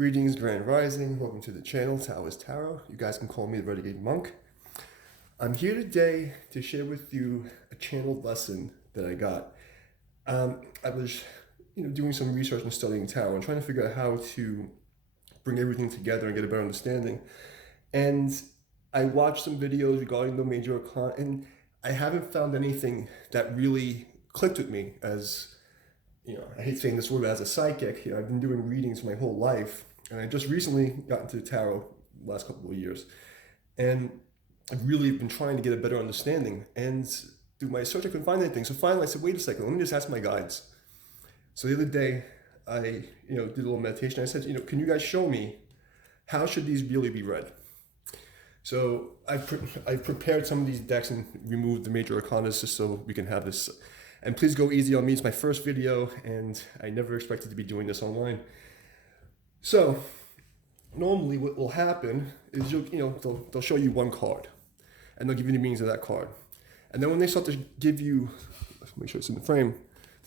Greetings, Grand Rising. Welcome to the channel, Taoistarot. You guys can call me the Renegade Monk. I'm here today to share with you a channeled lesson that I got. I was, doing some research and studying tarot and trying to figure out how to bring everything together and get a better understanding. And I watched some videos regarding the major arcana, and I haven't found anything that really clicked with me as, I hate saying this word, but as a psychic. I've been doing readings my whole life, and I just recently got into tarot the last couple of years. And I've really been trying to get a better understanding. And through my search, I couldn't find anything. So finally I said, wait a second, let me just ask my guides. So the other day, I did a little meditation. I said, can you guys show me how should these really be read? So I prepared some of these decks and removed the major arcana just so we can have this. And please go easy on me. It's my first video, and I never expected to be doing this online. So normally what will happen is they'll show you one card, and they'll give you the meanings of that card. And then when they start to give you, let's make sure it's in the frame,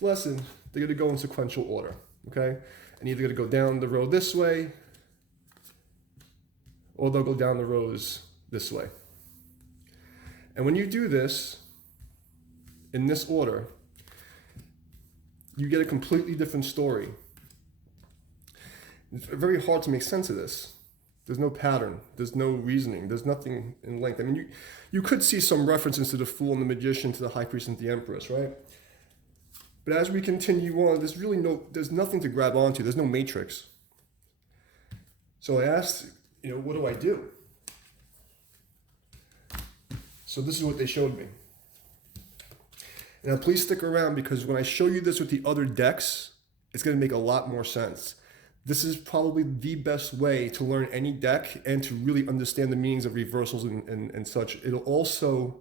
lesson, they're going to go in sequential order, okay? And either going to go down the road this way, or they'll go down the rows this way. And when you do this, in this order, you get a completely different story. It's very hard to make sense of this. There's no pattern, there's no reasoning, there's nothing in length. I mean, you could see some references to the Fool and the Magician, to the High Priest and the Empress, right? But as we continue on, there's nothing to grab onto, there's no matrix. So I asked, what do I do? So this is what they showed me. Now please stick around, because when I show you this with the other decks, it's going to make a lot more sense. This is probably the best way to learn any deck and to really understand the meanings of reversals and such. It'll also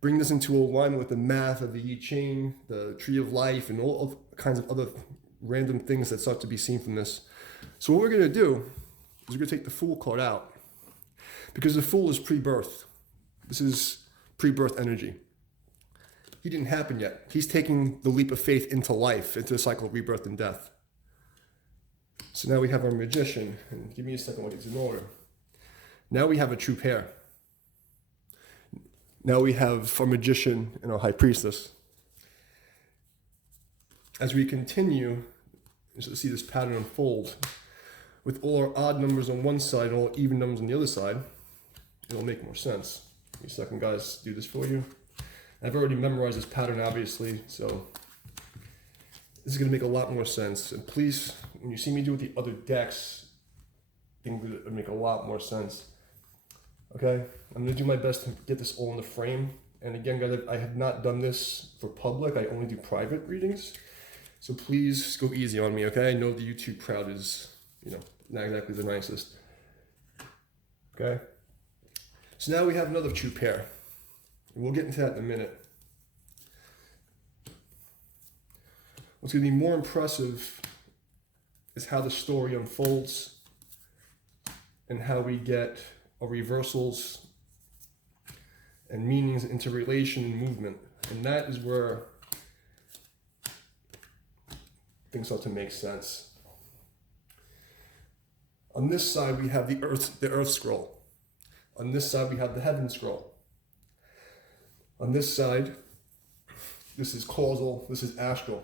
bring this into alignment with the math of the I Ching, the Tree of Life, and all kinds of other random things that start to be seen from this. So what we're going to do is we're going to take the Fool card out, because the Fool is pre-birth. This is pre-birth energy. He didn't happen yet. He's taking the leap of faith into life, into the cycle of rebirth and death. So now we have our Magician, and give me a second while it's in order. Now we have a true pair. Now we have our Magician and our High Priestess. As we continue, to see this pattern unfold, with all our odd numbers on one side and all even numbers on the other side, it'll make more sense. Give me a second, guys, do this for you. I've already memorized this pattern, obviously, so this is going to make a lot more sense. And please, when you see me do with the other decks, things will make a lot more sense. Okay? I'm going to do my best to get this all in the frame. And again, guys, I have not done this for public. I only do private readings. So please go easy on me, okay? I know the YouTube crowd is, not exactly the nicest. Okay? So now we have another true pair. We'll get into that in a minute. What's going to be more impressive is how the story unfolds and how we get our reversals and meanings into relation and movement. And that is where things start to make sense. On this side, we have the earth scroll. On this side, we have the heaven scroll. On this side, this is causal, this is astral.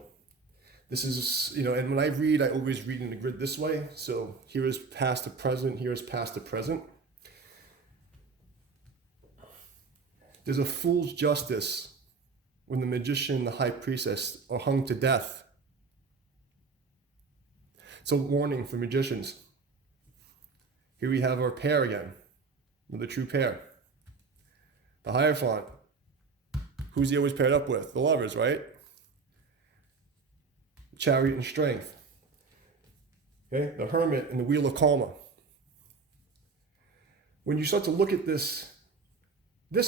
This is, and when I read, I always read in the grid this way. So here is past to present, here is past to present. There's a fool's justice when the Magician and the High Priestess are hung to death. It's a warning for magicians. Here we have our pair again, the true pair. The Hierophant. Who's he always paired up with? The lovers, right? Chariot and Strength. Okay? The Hermit and the Wheel of Karma. When you start to look at this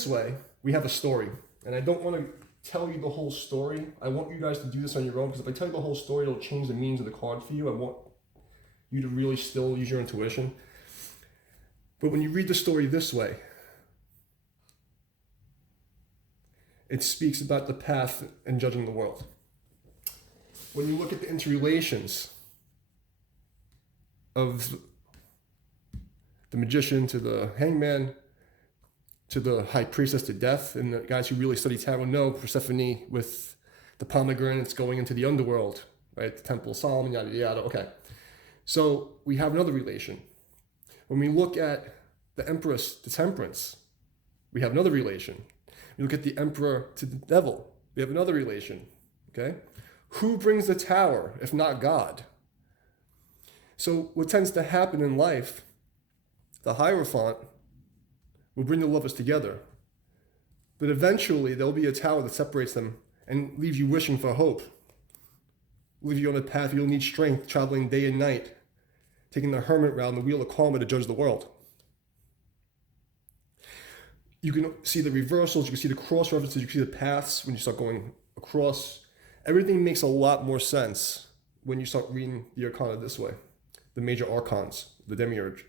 way, we have a story. And I don't want to tell you the whole story. I want you guys to do this on your own, because if I tell you the whole story, it'll change the meanings of the card for you. I want you to really still use your intuition. But when you read the story this way, it speaks about the path and judging the world. When you look at the interrelations, of the magician to the hangman to the high priestess to death. And the guys who really study tarot know Persephone with the pomegranates going into the underworld, right? The Temple of Solomon, yada, yada. Okay. So we have another relation. When we look at the Empress to Temperance, we have another relation. We look at the Emperor to the Devil, we have another relation. Okay? Who brings the tower if not God? So what tends to happen in life, the Hierophant will bring the lovers together. But eventually there'll be a tower that separates them and leaves you wishing for hope. Leave you on a path you'll need strength, traveling day and night, taking the hermit round the wheel of karma to judge the world. You can see the reversals, you can see the cross references, you can see the paths when you start going across. Everything makes a lot more sense when you start reading the Arcana this way, the major archons, the demiurge.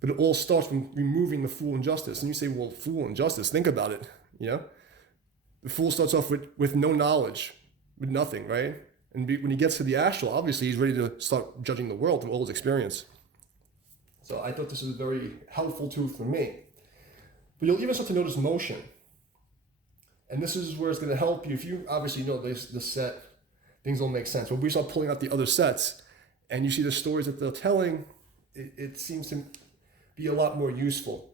But it all starts from removing the fool and justice. And you say, well, fool and justice, think about it. You know, the fool starts off with no knowledge, with nothing, right? And when he gets to the astral, obviously he's ready to start judging the world through all his experience. So I thought this was a very helpful tool for me. But you'll even start to notice motion. And this is where it's going to help you. If you obviously know this set, things will make sense. When we start pulling out the other sets and you see the stories that they're telling, it seems to be a lot more useful.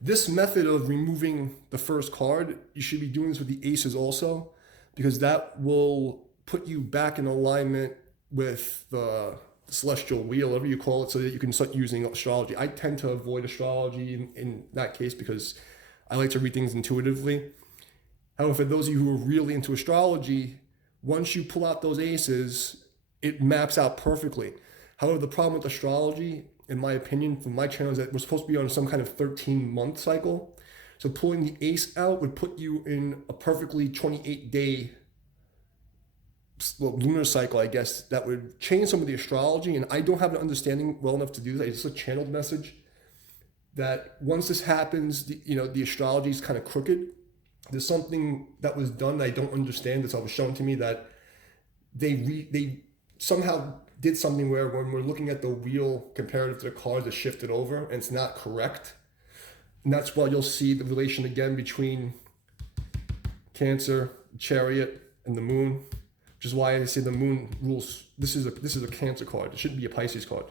This method of removing the first card, you should be doing this with the aces also, because that will put you back in alignment with the celestial wheel, whatever you call it, so that you can start using astrology. I tend to avoid astrology in that case because I like to read things intuitively. However, for those of you who are really into astrology, once you pull out those aces, it maps out perfectly. However, the problem with astrology, in my opinion, from my channel, is that we're supposed to be on some kind of 13-month cycle. So pulling the ace out would put you in a perfectly 28-day lunar cycle, I guess, that would change some of the astrology. And I don't have an understanding well enough to do this. It's a channeled message that once this happens, the astrology is kind of crooked. There's something that was done that I don't understand. That's always shown to me that they somehow did something where when we're looking at the wheel comparative to the cards, it shifted over and it's not correct. And that's why you'll see the relation again between Cancer, Chariot, and the Moon, which is why I say the Moon rules. This is a Cancer card. It shouldn't be a Pisces card,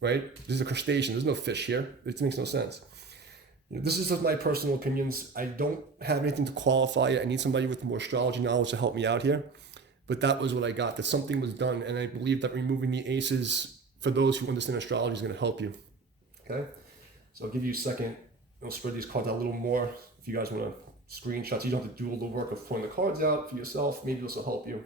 right? This is a crustacean. There's no fish here. It makes no sense. This is just my personal opinions. I don't have anything to qualify it. I need somebody with more astrology knowledge to help me out here. But that was what I got, that something was done. And I believe that removing the aces, for those who understand astrology, is going to help you. Okay? So I'll give you a second. I'll spread these cards out a little more. If you guys want to screenshots, you don't have to do all the work of pulling the cards out for yourself. Maybe this will help you.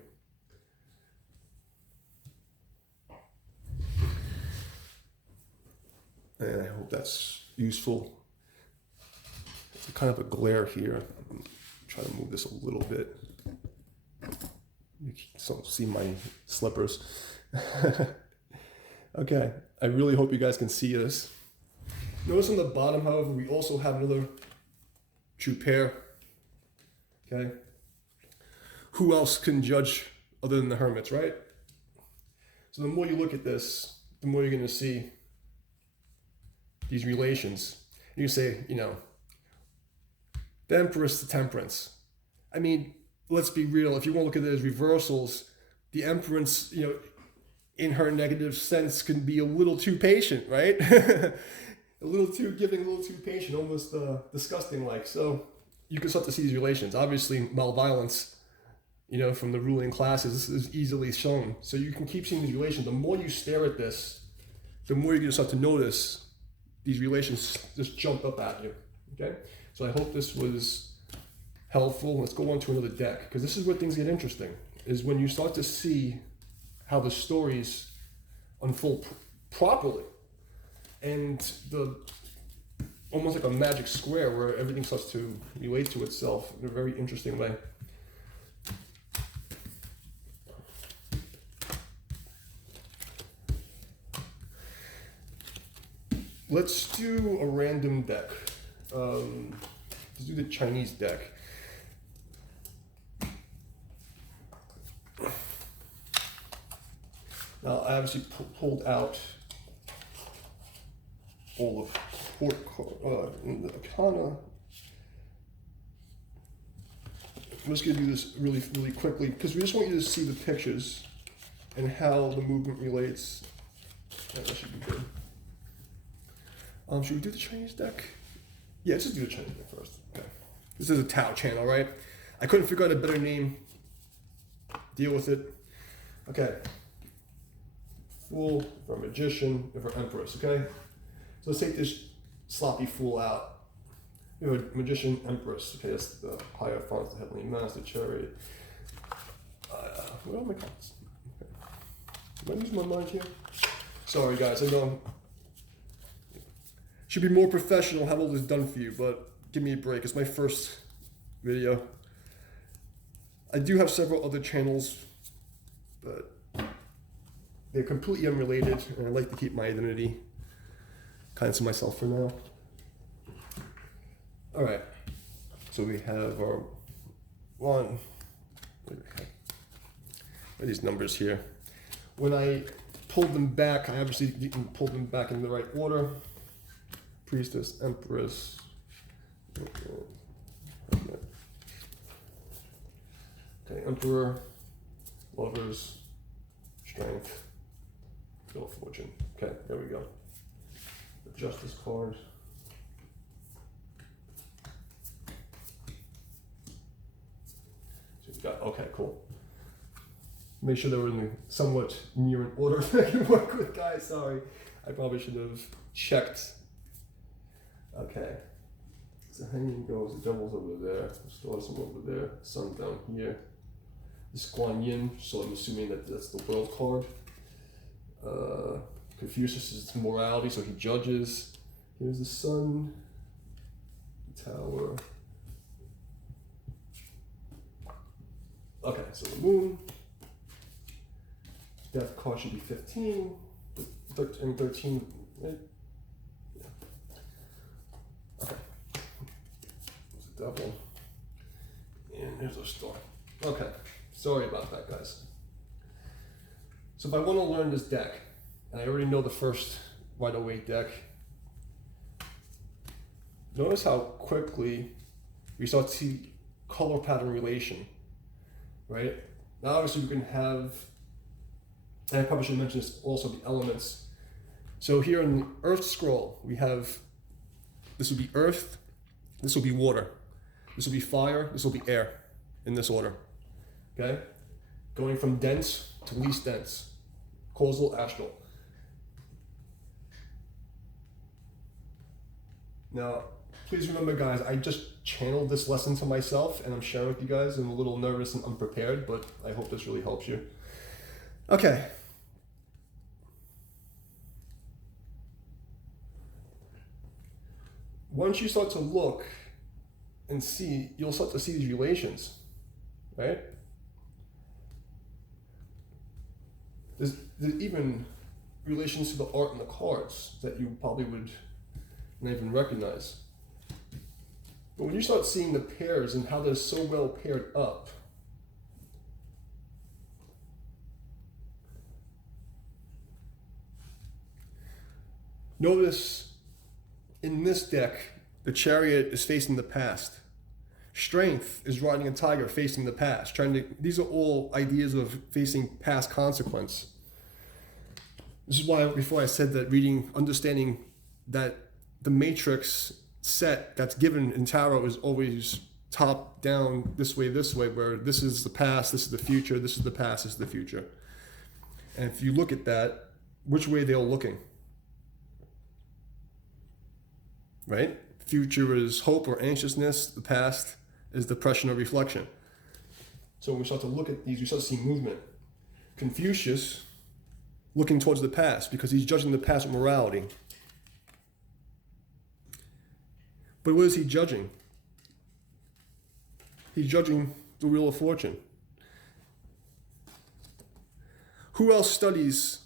And I hope that's useful. It's kind of a glare here. I'm trying to move this a little bit. You can see my slippers. Okay, I really hope you guys can see this. Notice on the bottom, however, we also have another true pair. Okay? Who else can judge other than the hermits, right? So the more you look at this, the more you're going to see these relations. You say, the Empress to Temperance. I mean, let's be real. If you want to look at it as reversals, the Empress, in her negative sense, can be a little too patient, right? A little too giving, a little too patient, almost disgusting like. So you can start to see these relations. Obviously, malevolence, from the ruling classes is easily shown. So you can keep seeing these relations. The more you stare at this, the more you're going to start to notice these relations just jump up at you. Okay? So I hope this was helpful. Let's go on to another deck, because this is where things get interesting, is when you start to see how the stories unfold properly. And almost like a magic square where everything starts to relate to itself in a very interesting way. Let's do a random deck. Let's do the Chinese deck. Now, I obviously pulled out all of in the Arcana. I'm just going to do this really, really quickly because we just want you to see the pictures and how the movement relates. That should be good. Should we do the Chinese deck? Yeah, let's just do the Chinese deck first. Okay. This is a Tao channel, right? I couldn't figure out a better name. Deal with it. Okay. Fool, for Magician, and for Empress, okay? So let's take this sloppy Fool out. We have a Magician, Empress, okay? That's the higher fonts, the Heavenly Master, Chariot. What are my cards? Okay. Am I losing my mind here? Sorry, guys, I know. Should be more professional, have all this done for you, but give me a break. It's my first video. I do have several other channels, but they're completely unrelated, and I like to keep my identity kind of to myself for now. All right, so we have our one. What are these numbers here? When I pulled them back, I obviously didn't pull them back in the right order. Priestess, Empress. Okay, Emperor, Lovers, Strength, Wheel of Fortune. Okay, there we go. The Justice card. So we got, okay, cool. Make sure they were in somewhat near in order if I can work with, guys. Sorry, I probably should have checked. Okay, so Hanging goes, the Devil's over there, the Stars over there, Sun down here. This Guan Yin, so I'm assuming that that's the World card. Confucius is morality, so he judges. Here's the Sun, the Tower. Okay, so the Moon. Death card should be 15, 13, right? Yeah. Okay. There's a Devil. And there's a Star. Okay. Sorry about that, guys. So if I want to learn this deck, and I already know the first Rider Waite deck, notice how quickly we start to see color pattern relation, right? Now obviously we can have, and I probably should mention this also, the elements. So here in the Earth scroll, we have, this will be Earth, this will be water, this will be fire, this will be air, in this order. Okay, going from dense to least dense, causal, astral. Now, please remember, guys, I just channeled this lesson to myself, and I'm sharing with you guys. I'm a little nervous and unprepared, but I hope this really helps you. Okay. Once you start to look and see, you'll start to see these relations, right? There's even relations to the art and the cards that you probably would not even recognize. But when you start seeing the pairs and how they're so well paired up, notice in this deck, the Chariot is facing the past. Strength is riding a tiger facing the past. These are all ideas of facing past consequence. This is why before I said that understanding that the matrix set that's given in tarot is always top down, this way, where this is the past, this is the future, this is the past, this is the future. And if you look at that, which way they're looking, right? Future is hope or anxiousness, the past is depression or reflection. So when we start to look at these, we start to see movement. Confucius looking towards the past because he's judging the past with morality. But what is he judging? He's judging the Wheel of Fortune. Who else studies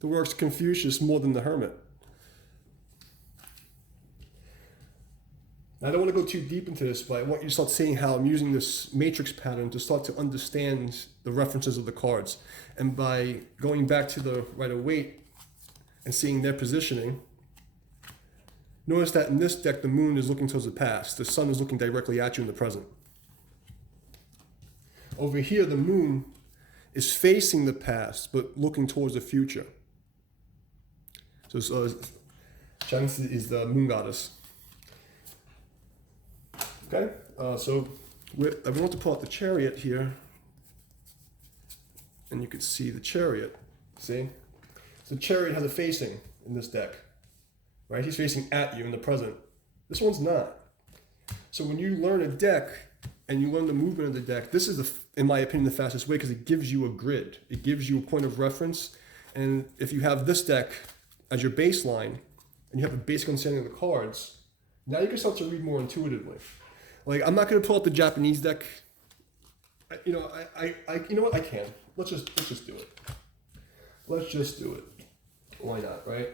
the works of Confucius more than the hermit? Now, I don't want to go too deep into this, but I want you to start seeing how I'm using this matrix pattern to start to understand the references of the cards. And by going back to the Rider-Waite and seeing their positioning, notice that in this deck, the moon is looking towards the past. The sun is looking directly at you in the present. Over here, the moon is facing the past, but looking towards the future. So Changsi is the moon goddess. Okay, so I want to pull out the Chariot here, and you can see the Chariot. See? So the Chariot has a facing in this deck, right? He's facing at you in the present. This one's not. So when you learn a deck and you learn the movement of the deck, this is, in my opinion, the fastest way because it gives you a grid. It gives you a point of reference. And if you have this deck as your baseline and you have a basic understanding of the cards, now you can start to read more intuitively. Like, I'm not going to pull out the Japanese deck. You know what? I can. Let's just do it. Let's just do it. Why not, right?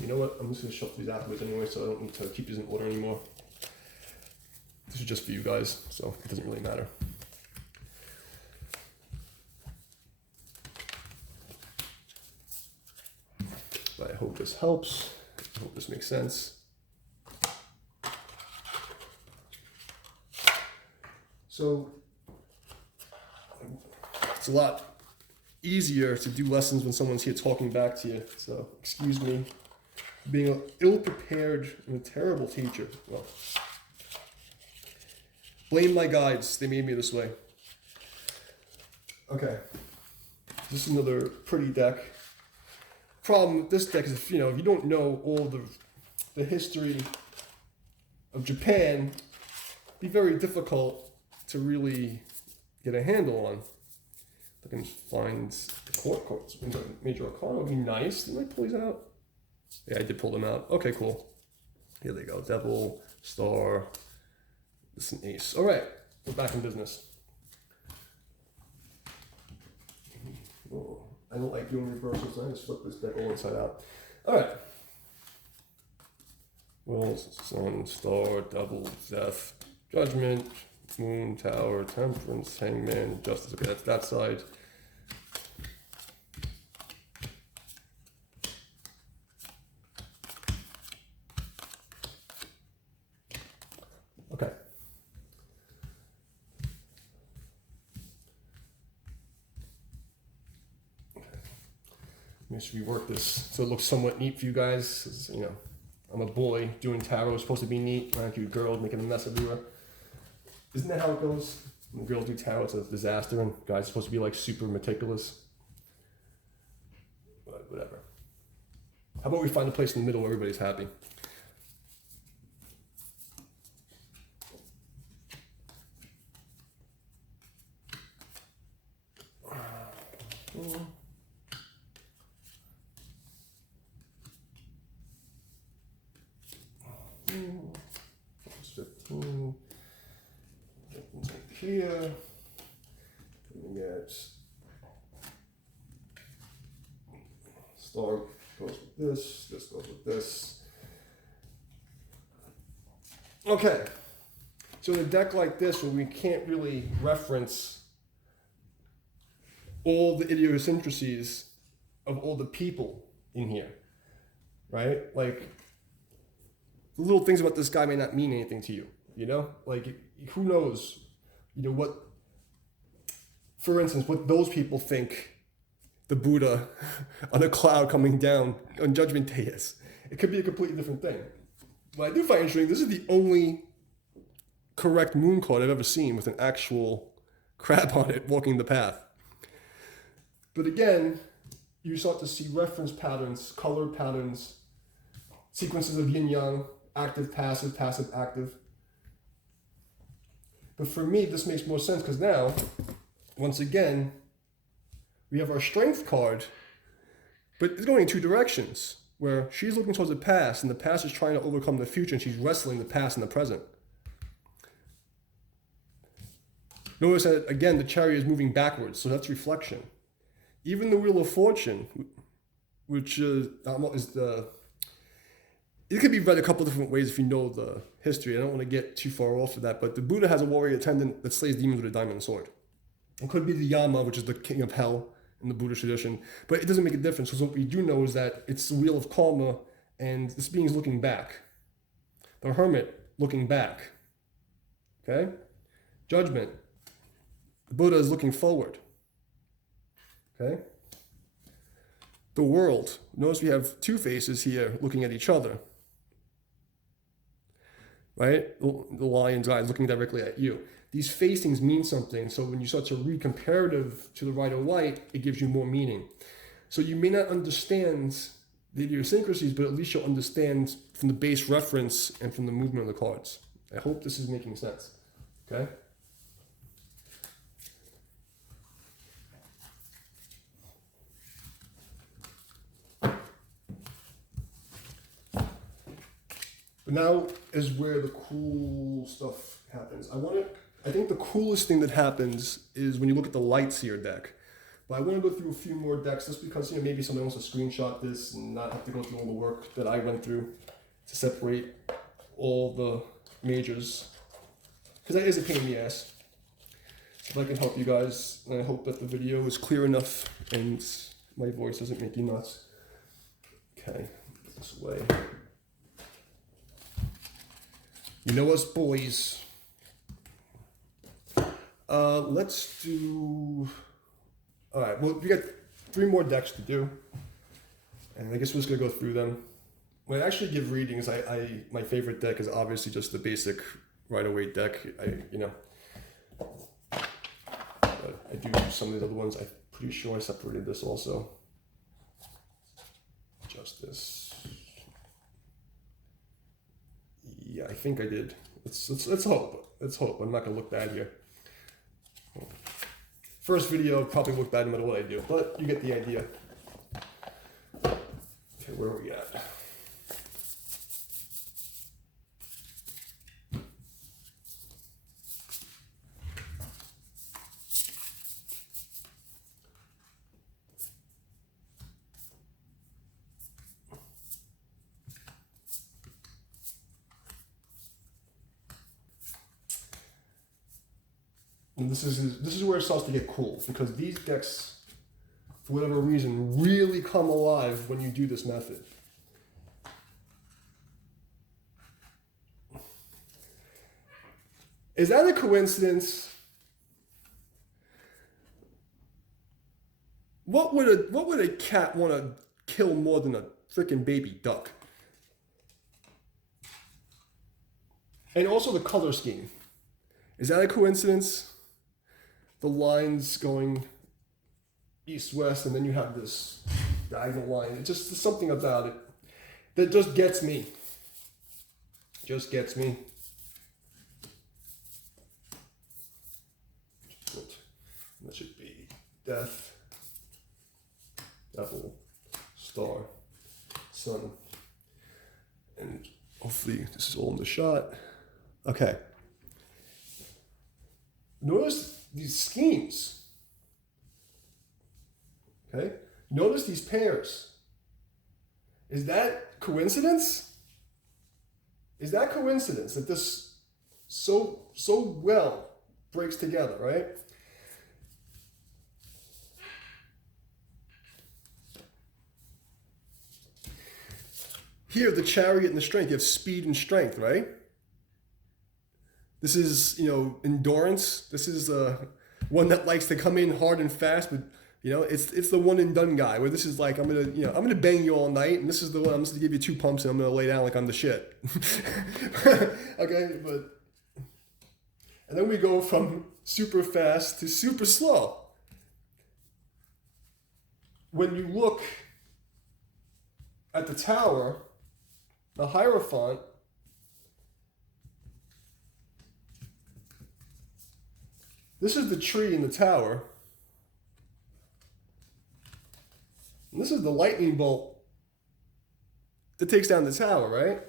You know what? I'm just going to shuffle these afterwards anyway, so I don't need to keep these in order anymore. This is just for you guys, so it doesn't really matter. But I hope this helps. I hope this makes sense. So it's a lot easier to do lessons when someone's here talking back to you. So excuse me for being ill-prepared and a terrible teacher. Well, blame my guides. They made me this way. Okay. This is another pretty deck. Problem with this deck is if you don't know all the history of Japan, it'd be very difficult to really get a handle on. If I can find the court cards, Major Arcana would be nice. Didn't I pull these out? Yeah, I did pull them out. Okay, cool. Here they go. Devil, Star, this is an Ace. All right, we're back in business. Oh, I don't like doing reversals, so I just flip this deck all inside out. All right. Well, Sun, Star, Devil, Zeph, Judgment, Moon, Tower, Temperance, Hangman, Justice. Okay, that's that side. Okay. Let me just rework this so it looks somewhat neat for you guys. I'm a boy doing tarot. It's supposed to be neat. Not you girls making a mess everywhere. Isn't that how it goes? When girls do tarot, it's a disaster, and guys are supposed to be like super meticulous. But whatever. How about we find a place in the middle where everybody's happy? That's 15. Here, we get Star goes with this goes with this. Okay, so in a deck like this where we can't really reference all the idiosyncrasies of all the people in here, right? Like, the little things about this guy may not mean anything to you, Like, who knows? What, for instance, what those people think the Buddha on a cloud coming down on Judgment Day is. It could be a completely different thing. What I do find interesting, this is the only correct moon card I've ever seen with an actual crab on it walking the path. But again, you start to see reference patterns, color patterns, sequences of yin-yang, active, passive, passive, active. But for me, this makes more sense because now, once again, we have our strength card, but it's going in two directions, where she's looking towards the past, and the past is trying to overcome the future, and she's wrestling the past and the present. Notice that, again, the Chariot is moving backwards, so that's reflection. Even the Wheel of Fortune, which is it could be read a couple different ways if you know the history. I don't want to get too far off of that, but the Buddha has a warrior attendant that slays demons with a diamond sword. It could be the Yama, which is the king of hell in the Buddhist tradition, but it doesn't make a difference, because what we do know is that it's the wheel of karma, and this being is looking back. The hermit looking back. Okay? Judgment. The Buddha is looking forward. Okay? The world. Notice we have two faces here looking at each other. Right? The lion's eye looking directly at you. These facings mean something, so when you start to read comparative to the right or light, it gives you more meaning. So you may not understand the idiosyncrasies, but at least you'll understand from the base reference and from the movement of the cards. I hope this is making sense. Okay? But now is where the cool stuff happens. I think the coolest thing that happens is when you look at the Lightseer deck. But I want to go through a few more decks just because maybe someone wants to screenshot this and not have to go through all the work that I went through to separate all the majors. Because that is a pain in the ass. So if I can help you guys, and I hope that the video is clear enough and my voice doesn't make you nuts. Okay, this way. You know us boys. Let's do... Alright, well, we got 3 more decks to do. And I guess we're just going to go through them. When I actually give readings, my favorite deck is obviously just the basic Rider-Waite deck. But I do use some of the other ones. I'm pretty sure I separated this also. Just this. Yeah, I think I did. Let's hope. Let's hope. I'm not going to look bad here. First video probably look bad no matter what I do, but you get the idea. Okay, where are we at? And this is where it starts to get cool, because these decks, for whatever reason, really come alive when you do this method. Is that a coincidence? What would a cat want to kill more than a freaking baby duck? And also the color scheme. Is that a coincidence? The lines going east-west, and then you have this diagonal line. It's just there's something about it that just gets me. Just gets me. That should be death, devil, star, sun. And hopefully this is all in the shot. Okay. Notice these schemes. Okay? Notice these pairs. Is that coincidence? Is that coincidence that this so well breaks together, right? Here, the Chariot and the Strength, you have speed and strength, right? This is, endurance. This is one that likes to come in hard and fast, but it's the one and done guy. Where this is like I'm gonna bang you all night, and this is the one I'm just gonna give you 2 pumps and I'm gonna lay down like I'm the shit. Okay, and then we go from super fast to super slow. When you look at the tower, the Hierophant, this is the tree in the tower. And this is the lightning bolt that takes down the tower, right?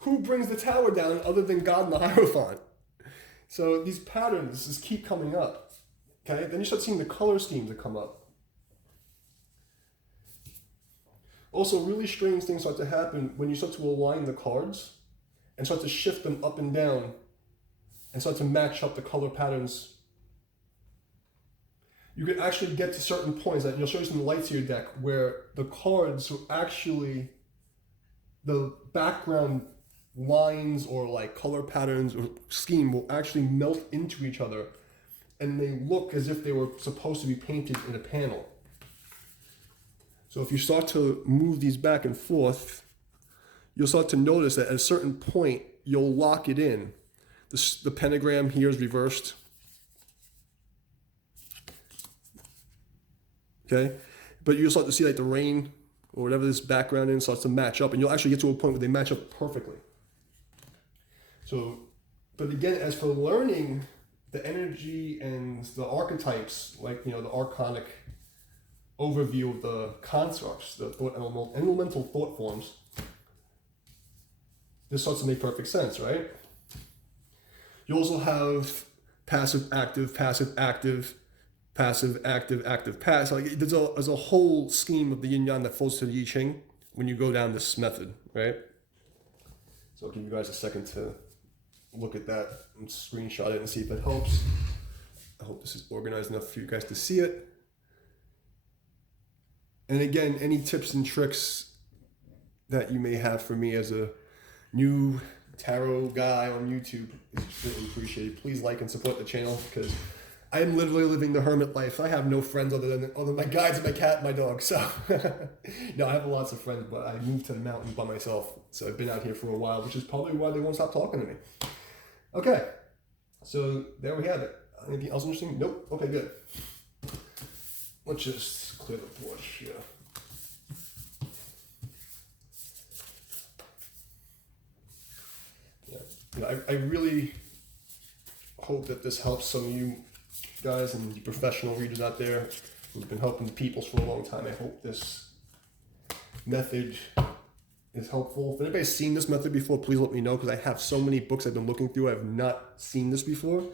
Who brings the tower down other than God and the Hierophant? So these patterns just keep coming up. Okay? Then you start seeing the color schemes that come up. Also, really strange things start to happen when you start to align the cards and start to shift them up and down and start to match up the color patterns. You can actually get to certain points that you'll show you in the Lightseer deck where the cards will actually, the background lines or like color patterns or scheme will actually melt into each other and they look as if they were supposed to be painted in a panel. So if you start to move these back and forth, you'll start to notice that at a certain point, you'll lock it in. The pentagram here is reversed. Okay? But you'll start to see like the rain or whatever this background is starts to match up, and you'll actually get to a point where they match up perfectly. So, but again, as for learning the energy and the archetypes, like, you know, the arcanic overview of the constructs, the elemental thought forms, this starts to make perfect sense, right? You also have passive, active, passive, active, passive, active, active, passive. Like there's a whole scheme of the yin yang that flows to the I Ching when you go down this method, right? So I'll give you guys a second to look at that and screenshot it and see if it helps. I hope this is organized enough for you guys to see it. And again, any tips and tricks that you may have for me as a new tarot guy on YouTube is really appreciated. Please like and support the channel because I am literally living the hermit life. I have no friends other than my guides and my cat and my dog. So no, I have lots of friends, but I moved to the mountains by myself. So I've been out here for a while, which is probably why they won't stop talking to me. Okay, so there we have it. Anything else interesting? Nope. Okay, good. Let's just clear the board here. Yeah, I really hope that this helps some of you guys and the professional readers out there who've been helping the peoples for a long time. I hope this method is helpful. If anybody's seen this method before, please let me know because I have so many books I've been looking through. I've not seen this before.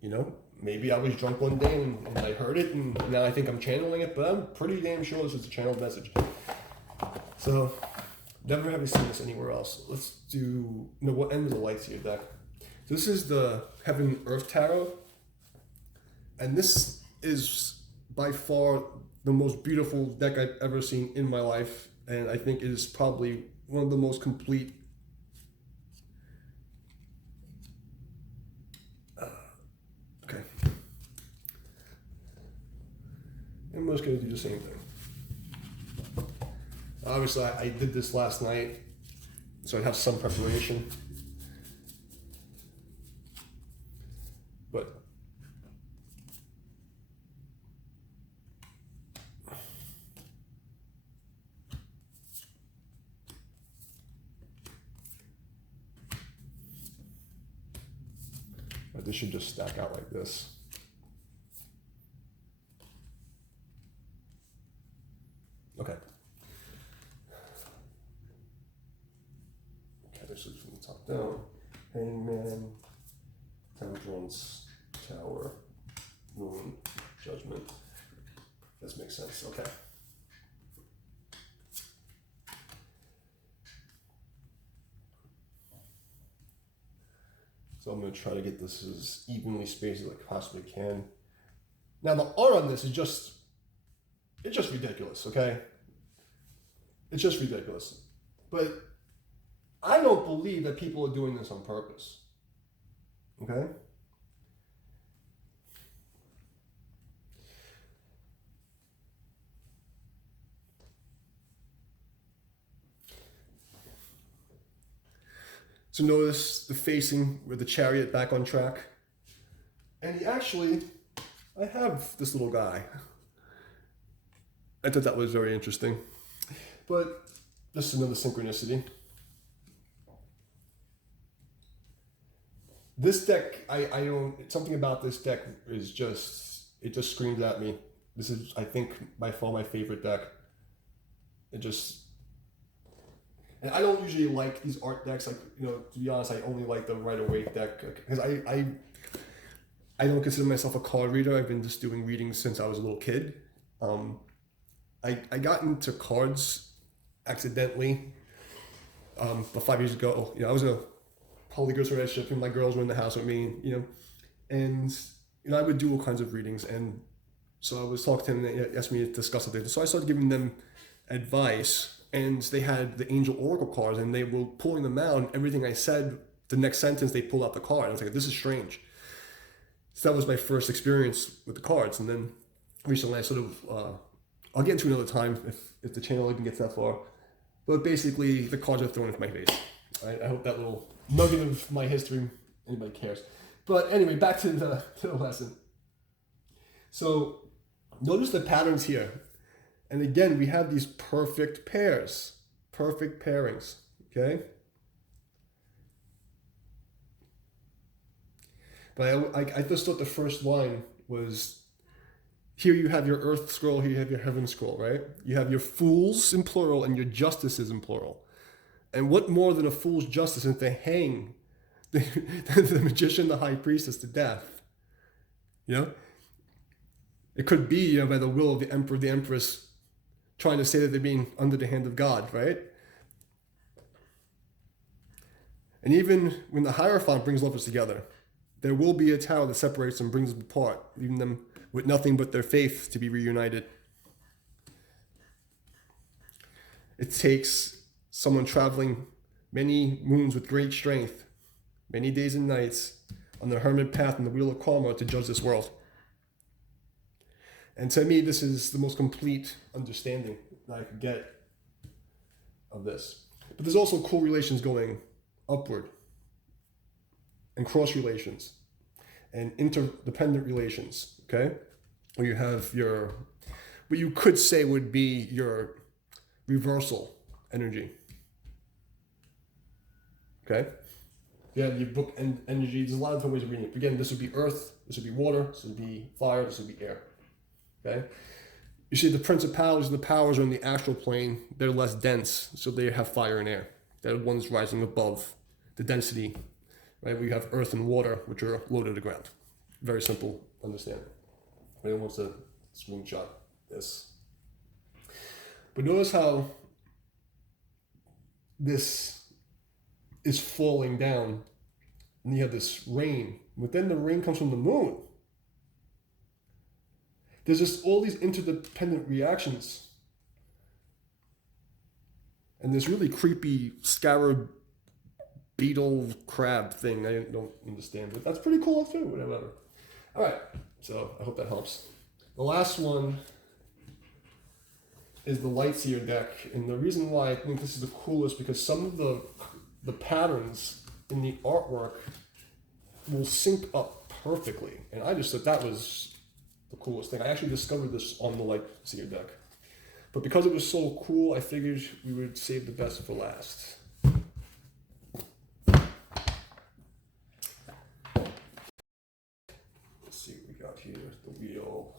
You know, maybe I was drunk one day and I heard it and now I think I'm channeling it, but I'm pretty damn sure this is a channeled message. So, never have you seen this anywhere else. Let's do, no, what end of the Lightseer deck? This is the Heaven and Earth Tarot. And this is by far the most beautiful deck I've ever seen in my life. And I think it is probably one of the most complete. Okay. I'm just going to do the same thing. Obviously, I did this last night, so I have some preparation. But this should just stack out like this. Okay. Okay, this is from the top down. Hangman, Temperance, Tower, Moon, Judgment. This makes sense. Okay. So I'm going to try to get this as evenly spaced as I possibly can. Now the art on this is it's just ridiculous, okay? It's just ridiculous. But I don't believe that people are doing this on purpose, okay? So notice the facing with the chariot back on track. And I have this little guy. I thought that was very interesting. But this is another synchronicity. This deck, something about this deck is it just screams at me. This is, I think, by far my favorite deck. And I don't usually like these art decks. Like, you know, to be honest, I only like the Rider-Waite deck because I don't consider myself a card reader. I've been just doing readings since I was a little kid. I got into cards accidentally. But 5 years ago, I was in a polygamous relationship, and my girls were in the house with me, and I would do all kinds of readings, and so I was talking to him, and they asked me to discuss something. So I started giving them advice, and they had the Angel Oracle cards, and they were pulling them out, and everything I said, the next sentence, they pulled out the card. I was like, this is strange. So that was my first experience with the cards, and then recently I sort of, I'll get into another time if the channel even gets that far. But basically, the cards are thrown into my face. I hope that little nugget of my history, anybody cares. But anyway, back to the lesson. So notice the patterns here. And again, we have these perfect pairs, perfect pairings, okay? But I just thought the first line was, here you have your earth scroll, here you have your heaven scroll, right? You have your fools in plural and your justices in plural. And what more than a fool's justice than to hang the magician, the high priestess, to death? It could be, by the will of the emperor, the empress, trying to say that they're being under the hand of God, right? And even when the Hierophant brings lovers together, there will be a tower that separates them, brings them apart, leaving them with nothing but their faith to be reunited. It takes someone traveling many moons with great strength, many days and nights, on the hermit path and the wheel of karma to judge this world. And to me, this is the most complete understanding that I could get of this. But there's also correlations going upward, and cross relations, and interdependent relations, okay? Where you have what you could say would be your reversal energy, okay? Yeah, your book and energy, there's a lot of different ways of reading it. Again, this would be earth, this would be water, this would be fire, this would be air, okay? You see the principalities and the powers are in the astral plane, they're less dense, so they have fire and air. That one's rising above the density, right? We have earth and water, which are low to the ground. Very simple understanding. Anyone wants to screenshot this? But notice how this is falling down, and you have this rain. But then the rain comes from the moon. There's just all these interdependent reactions. And this really creepy scarab beetle crab thing I don't understand, but that's pretty cool too, whatever. All right, so I hope that helps. The last one is the Lightseer deck, and the reason why I think this is the coolest because some of the patterns in the artwork will sync up perfectly, and I just thought that was the coolest thing. I actually discovered this on the Lightseer deck, but because it was so cool, I figured we would save the best for last. Let's see what we got here. The wheel.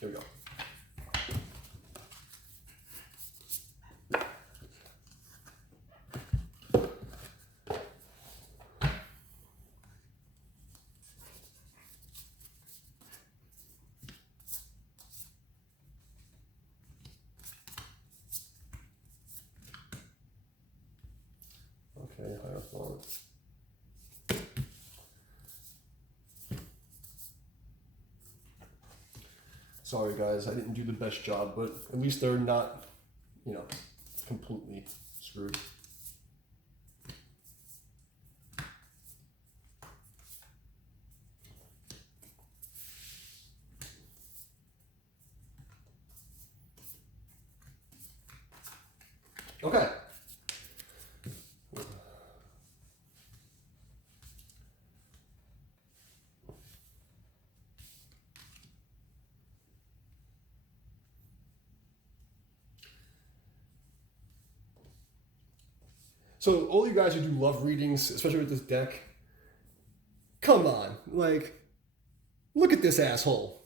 There we go. Okay, Hierophant. Sorry guys, I didn't do the best job, but at least they're not, completely screwed. Okay. So all you guys who do love readings, especially with this deck, come on, look at this asshole.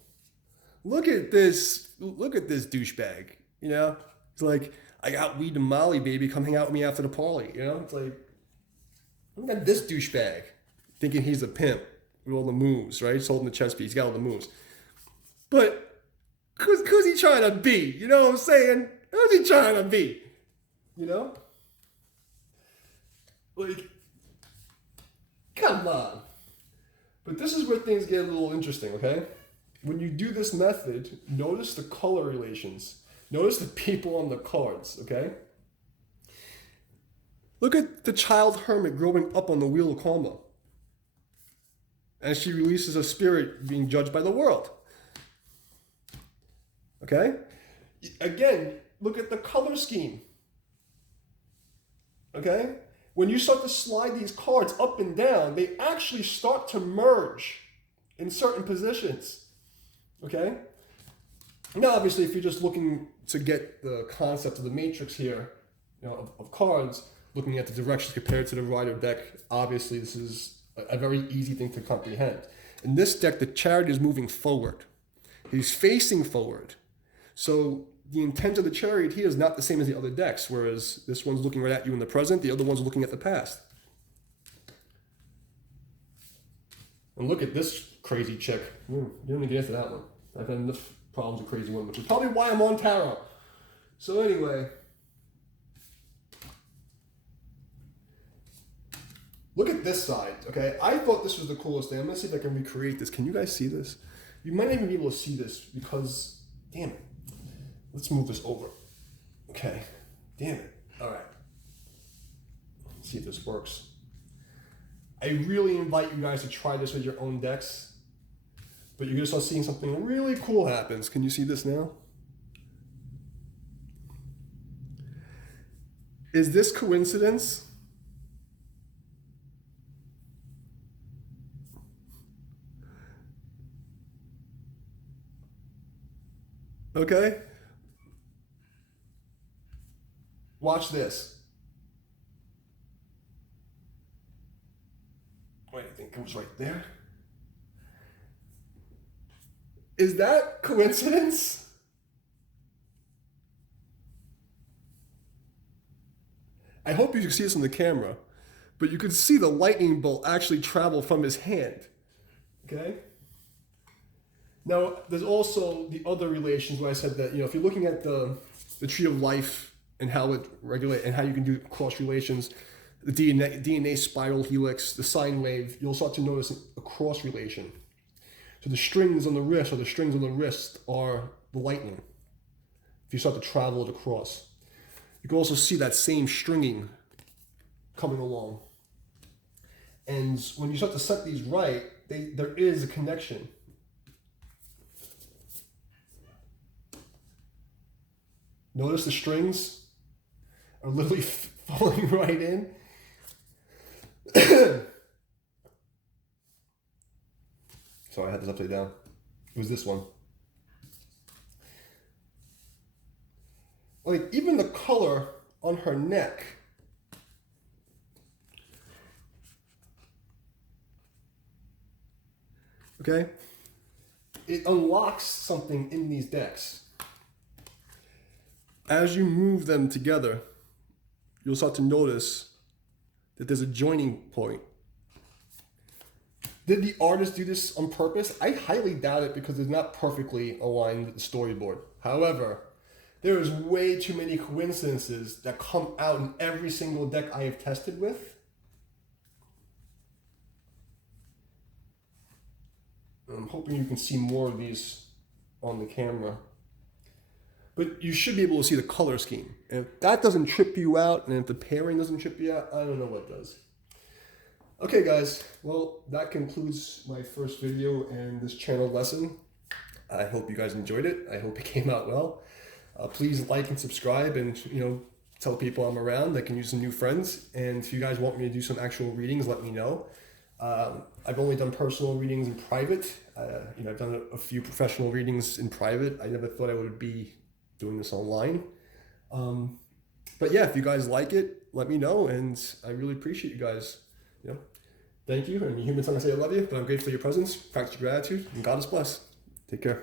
Look at this douchebag, It's like, I got weed and Molly, baby, come hang out with me after the party, It's like, look at this douchebag, thinking he's a pimp, with all the moves, right? He's holding the chess piece. He's got all the moves. But who's he trying to be? You know what I'm saying? Who's he trying to be? You know? Like, come on. But this is where things get a little interesting, okay? When you do this method, notice the color relations. Notice the people on the cards, okay? Look at the child hermit growing up on the wheel of karma. As she releases a spirit being judged by the world. Okay? Again, look at the color scheme. Okay? When you start to slide these cards up and down, they actually start to merge in certain positions. Okay? Now, obviously, if you're just looking to get the concept of the matrix here, you know, of cards, looking at the directions compared to the rider deck, obviously this is a very easy thing to comprehend. In this deck, the Chariot is moving forward. He's facing forward. So the intent of the Chariot here is not the same as the other decks, whereas this one's looking right at you in the present, the other one's looking at the past. And look at this crazy chick. You don't even get into that one. I've had enough problems with crazy women, which is probably why I'm on tarot. So anyway, look at this side, okay? I thought this was the coolest thing. I'm gonna see if I can recreate this. Can you guys see this? You might not even be able to see this because, damn it. Let's move this over. Okay, damn it. All right. Let's see if this works. I really invite you guys to try this with your own decks, but you're gonna start seeing something really cool happens. Can you see this now? Is this coincidence? Okay? Watch this. Wait, I think it was right there. Is that coincidence? I hope you can see this on the camera, but you could see the lightning bolt actually travel from his hand. Okay? Now, there's also the other relations where I said that, you know, if you're looking at the tree of life and how it regulates and how you can do cross relations, the DNA spiral helix, the sine wave, you'll start to notice a cross relation. So the strings on the wrist or the strings on the wrist are the lightning. If you start to travel it across, you can also see that same stringing coming along. And when you start to set these right, there is a connection. Notice the strings are literally falling right in. Sorry, I had this upside down. It was this one. Like, even the color on her neck. Okay? It unlocks something in these decks. As you move them together, you'll start to notice that there's a joining point. Did the artist do this on purpose? I highly doubt it because it's not perfectly aligned with the storyboard. However, there is way too many coincidences that come out in every single deck I have tested with. I'm hoping you can see more of these on the camera. But you should be able to see the color scheme. And if that doesn't trip you out, and if the pairing doesn't trip you out, I don't know what does. Okay, guys. Well, that concludes my first video and this channel lesson. I hope you guys enjoyed it. I hope it came out well. Please like and subscribe, and tell people I'm around. I can use some new friends. And if you guys want me to do some actual readings, let me know. I've only done personal readings in private. I've done a few professional readings in private. I never thought I would be doing this online. But yeah, if you guys like it, let me know, and I really appreciate you guys. Thank you. And you humans, I'm gonna say I love you, but I'm grateful for your presence. Practice gratitude, and God is blessed. Take care.